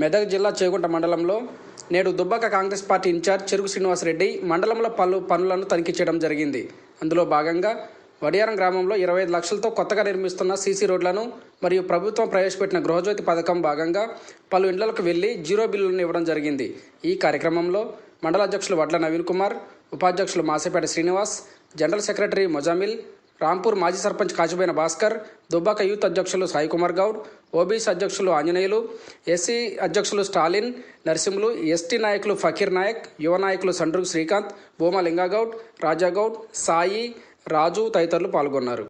మెదక్ జిల్లా చేగుంట మండలంలో నేడు దుబ్బాక కాంగ్రెస్ పార్టీ ఇన్ఛార్జ్ చెరుకు శ్రీనివాసరెడ్డి మండలంలో పలు పనులను తనిఖీ చేయడం జరిగింది. అందులో భాగంగా వడియారం గ్రామంలో 25 లక్షలతో కొత్తగా నిర్మిస్తున్న సీసీ రోడ్లను మరియు ప్రభుత్వం ప్రవేశపెట్టిన గృహజ్యోతి పథకం భాగంగా పలు ఇండ్లకు వెళ్లి జీరో బిల్లులను ఇవ్వడం జరిగింది. ఈ కార్యక్రమంలో మండల అధ్యక్షులు వడ్ల నవీన్ కుమార్, ఉపాధ్యక్షులు మాసేపేట శ్రీనివాస్, జనరల్ సెక్రటరీ మొజామిల్, రాంపూర్ మాజీ సర్పంచ్ కాచిబోయిన భాస్కర్, దుబ్బాక యూత్ అధ్యక్షులు సాయి కుమార్ గౌడ్, ఓబీసీ అధ్యక్షులు ఆంజనేయులు, ఎస్సీ అధ్యక్షులు స్టాలిన్, నరసింహులు, ఎస్టీ నాయకులు ఫకీర్ నాయక్, యువ నాయకులు సండ్రుగ్ శ్రీకాంత్, భూమా లింగాగౌడ్, రాజాగౌడ్, సాయి, రాజు తదితరులు పాల్గొన్నారు.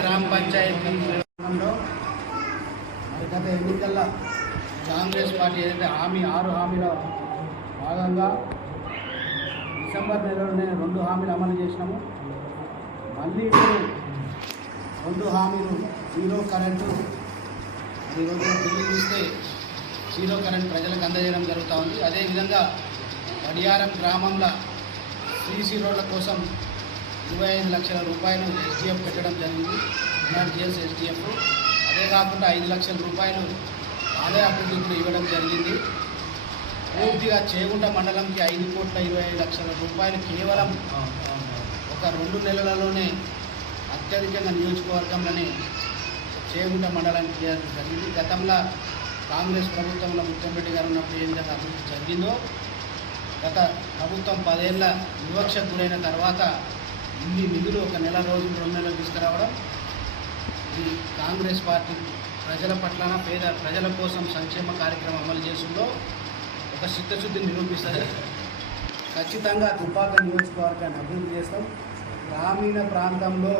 గ్రామ పంచాయతీ గత ఎన్నికల్లో కాంగ్రెస్ పార్టీ ఏదైతే 6 హామీల భాగంగా డిసెంబర్ నెలలోనే 2 హామీలు అమలు చేసినాము. మళ్ళీ ఇప్పుడు 2 హామీలు జీరో కరెంటు ఈరోజు బిల్లు చూస్తే జీరో కరెంట్ ప్రజలకు అందజేయడం జరుగుతూ ఉంది. అదేవిధంగా వడియారం గ్రామంలో సీసీ రోడ్ల కోసం 25 లక్షల రూపాయలు ఎస్డిఎఫ్ పెట్టడం జరిగింది. NREGS SDF. అదే కాకుండా 5 లక్షల రూపాయలు ఆదాయ అభివృద్ధికి ఇవ్వడం జరిగింది. పూర్తిగా చేగుంట మండలంకి 5,25,00,000 రూపాయలు కేవలం ఒక 2 నెలలలోనే అత్యధికంగా నియోజకవర్గంలోనే చేగుంట మండలానికి చేయడం జరిగింది. గతంలో కాంగ్రెస్ ప్రభుత్వంలో ముఖ్యమంత్రి గారు ఉన్నప్పుడు ఏ విధంగా అభివృద్ధి జరిగిందో, గత ప్రభుత్వం 10 ఏళ్ల వివక్షకు గురైన తర్వాత ఇన్ని నిధులు ఒక నెల రోజులు 2 నెలలు తీసుకురావడం ఈ కాంగ్రెస్ పార్టీ ప్రజల పట్లన పేద ప్రజల కోసం సంక్షేమ కార్యక్రమం అమలు చేస్తుందో ఒక చిత్తశుద్ధిని నిరూపిస్తుంది. ఖచ్చితంగా దుబ్బాక నియోజకవర్గాన్ని అభివృద్ధి చేస్తాం. గ్రామీణ ప్రాంతంలో